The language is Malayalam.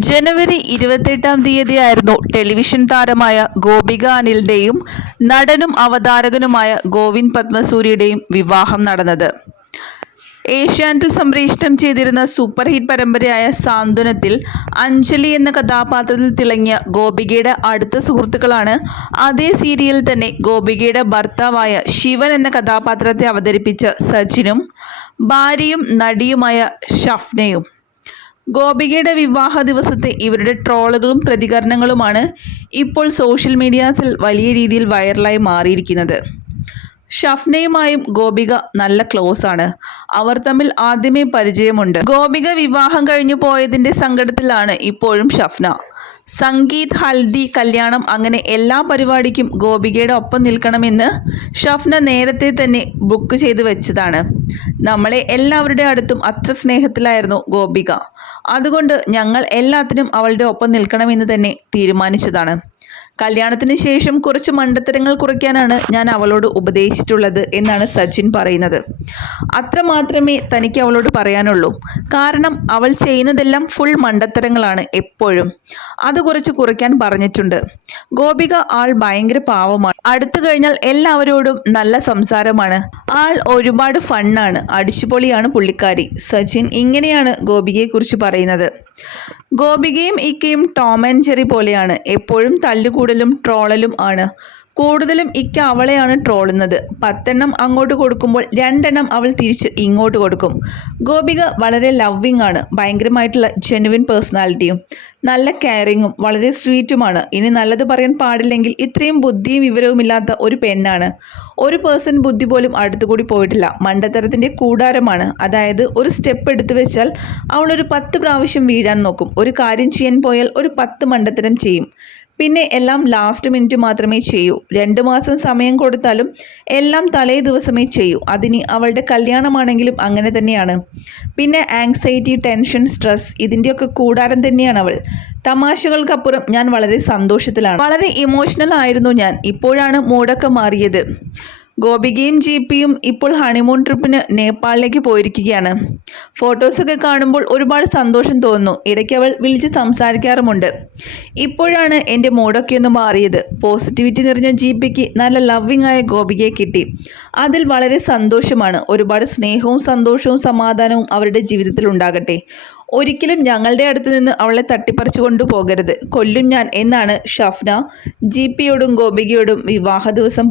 ജനുവരി ഇരുപത്തെട്ടാം തീയതിയായിരുന്നു ടെലിവിഷൻ താരമായ ഗോപിക അനിലിന്റെയും നടനും അവതാരകനുമായ ഗോവിന്ദ് പത്മസൂരിയുടെയും വിവാഹം നടന്നത്. ഏഷ്യാനെറ്റിൽ സംപ്രേഷണം ചെയ്തിരുന്ന സൂപ്പർ ഹിറ്റ് പരമ്പരയായ സാന്ത്വനത്തിൽ അഞ്ജലി എന്ന കഥാപാത്രത്തിൽ തിളങ്ങിയ ഗോപികയുടെ അടുത്ത സുഹൃത്തുക്കളാണ് അതേ സീരിയലിൽ തന്നെ ഗോപികയുടെ ഭർത്താവായ ശിവൻ എന്ന കഥാപാത്രത്തെ അവതരിപ്പിച്ച സച്ചിനും ഭാര്യയും നടിയുമായ ഷഫ്നയും. ഗോപികയുടെ വിവാഹ ദിവസത്തെ ഇവരുടെ ട്രോളുകളും പ്രതികരണങ്ങളുമാണ് ഇപ്പോൾ സോഷ്യൽ മീഡിയാസിൽ വലിയ രീതിയിൽ വൈറലായി മാറിയിരിക്കുന്നത്. ഷഫ്നയുമായും ഗോപിക നല്ല ക്ലോസ് ആണ്. അവർ തമ്മിൽ ആദ്യമേ പരിചയമുണ്ട്. ഗോപിക വിവാഹം കഴിഞ്ഞു പോയതിന്റെ സങ്കടത്തിലാണ് ഇപ്പോഴും ഷഫ്ന. സംഗീത് ഹൽദി കല്യാണം അങ്ങനെ എല്ലാ പരിപാടിക്കും ഗോപികയുടെ ഒപ്പം നിൽക്കണമെന്ന് ഷഫ്ന നേരത്തെ തന്നെ ബുക്ക് ചെയ്ത് വെച്ചതാണ്. നമ്മളെ എല്ലാവരുടെ അടുത്തും അത്ര സ്നേഹത്തിലായിരുന്നു ഗോപിക. അതുകൊണ്ട് ഞങ്ങൾ എല്ലാത്തിനും അവളുടെ ഒപ്പം നിൽക്കണമെന്ന് തന്നെ തീരുമാനിച്ചതാണ്. കല്യാണത്തിന് ശേഷം കുറച്ച് മണ്ടത്തരങ്ങൾ കുറയ്ക്കാനാണ് ഞാൻ അവളോട് ഉപദേശിച്ചിട്ടുള്ളത് എന്നാണ് സച്ചിൻ പറയുന്നത്. അത്ര മാത്രമേ തനിക്ക് അവളോട് പറയാനുള്ളൂ. കാരണം അവൾ ചെയ്യുന്നതെല്ലാം ഫുൾ മണ്ടത്തരങ്ങളാണ് എപ്പോഴും. അത് കുറച്ച് കുറയ്ക്കാൻ പറഞ്ഞിട്ടുണ്ട്. ഗോപിക ആൾ ഭയങ്കര പാവമാണ്. അടുത്തു കഴിഞ്ഞാൽ എല്ലാവരോടും നല്ല സംസാരമാണ്. ആൾ ഒരുപാട് ഫണ്ണാണ് അടിച്ചുപൊളിയാണ് പുള്ളിക്കാരി. സച്ചിൻ ഇങ്ങനെയാണ് ഗോപികയെക്കുറിച്ച് പറയുന്നത് ഗോപികയും ഇക്കയും ടോം ആൻഡ് ജെറി പോലെയാണ്. എപ്പോഴും തല്ലുകൂടലും ട്രോളലും ആണ്. കൂടുതലും ഇക്ക അവളെയാണ് ട്രോളുന്നത്. പത്തെണ്ണം അങ്ങോട്ട് കൊടുക്കുമ്പോൾ രണ്ടെണ്ണം അവൾ തിരിച്ച് ഇങ്ങോട്ട് കൊടുക്കും. ഗോപിക വളരെ ലവ്വിംഗ് ആണ്. ഭയങ്കരമായിട്ടുള്ള ജെനുവിൻ പേഴ്സണാലിറ്റിയും നല്ല കെയറിങ്ങും വളരെ സ്വീറ്റുമാണ് ഇനി നല്ലത് പറയാൻ പാടില്ലെങ്കിൽ ഇത്രയും ബുദ്ധിയും വിവരവും ഇല്ലാത്ത ഒരു പെണ്ണാണ്. ഒരു പേഴ്സൺ ബുദ്ധി പോലും അടുത്തുകൂടി പോയിട്ടില്ല. മണ്ടത്തരത്തിന്റെ കൂടാരമാണ്. അതായത് ഒരു സ്റ്റെപ്പ് എടുത്തു വെച്ചാൽ അവളൊരു പത്ത് പ്രാവശ്യം വീഴാൻ നോക്കും. ഒരു കാര്യം ചെയ്യാൻ പോയാൽ ഒരു പത്ത് മണ്ടത്തരം ചെയ്യും. പിന്നെ എല്ലാം ലാസ്റ്റ് മിനിറ്റ് മാത്രമേ ചെയ്യൂ. രണ്ട് മാസം സമയം കൊടുത്താലും എല്ലാം തലേ ദിവസമേ ചെയ്യൂ. അതിന് അവളുടെ കല്യാണമാണെങ്കിലും അങ്ങനെ തന്നെയാണ്. പിന്നെ ആങ്സൈറ്റി ടെൻഷൻ സ്ട്രെസ് ഇതിന്റെയൊക്കെ കൂടാരം തന്നെയാണ് അവൾ. തമാശകൾക്കപ്പുറം ഞാൻ വളരെ സന്തോഷത്തിലാണ്. വളരെ ഇമോഷണൽ ആയിരുന്നു ഞാൻ. ഇപ്പോഴാണ് മൂടൊക്കെ മാറിയത്. ഗോപികയും ജി പിയും ഇപ്പോൾ ഹണിമൂൺ ട്രിപ്പിന് നേപ്പാളിലേക്ക് പോയിരിക്കുകയാണ്. ഫോട്ടോസൊക്കെ കാണുമ്പോൾ ഒരുപാട് സന്തോഷം തോന്നുന്നു. ഇടയ്ക്ക് അവൾ വിളിച്ച് സംസാരിക്കാറുമുണ്ട്. ഇപ്പോഴാണ് എന്റെ മോഡൊക്കെ ഒന്ന് മാറിയത്. പോസിറ്റിവിറ്റി നിറഞ്ഞ ജി പിക്ക് നല്ല ലവ്വിംഗ് ആയ ഗോപികയെ കിട്ടി. അതിൽ വളരെ സന്തോഷമാണ്. ഒരുപാട് സ്നേഹവും സന്തോഷവും സമാധാനവും അവരുടെ ജീവിതത്തിൽ ഉണ്ടാകട്ടെ. ഒരിക്കലും ഞങ്ങളുടെ അടുത്ത് നിന്ന് അവളെ തട്ടിപ്പറിച്ചു കൊണ്ടുപോകരുത് കൊല്ലും ഞാൻ എന്നാണ് ഷഫ്ന ജി പിയോടും ഗോപികയോടും വിവാഹ ദിവസം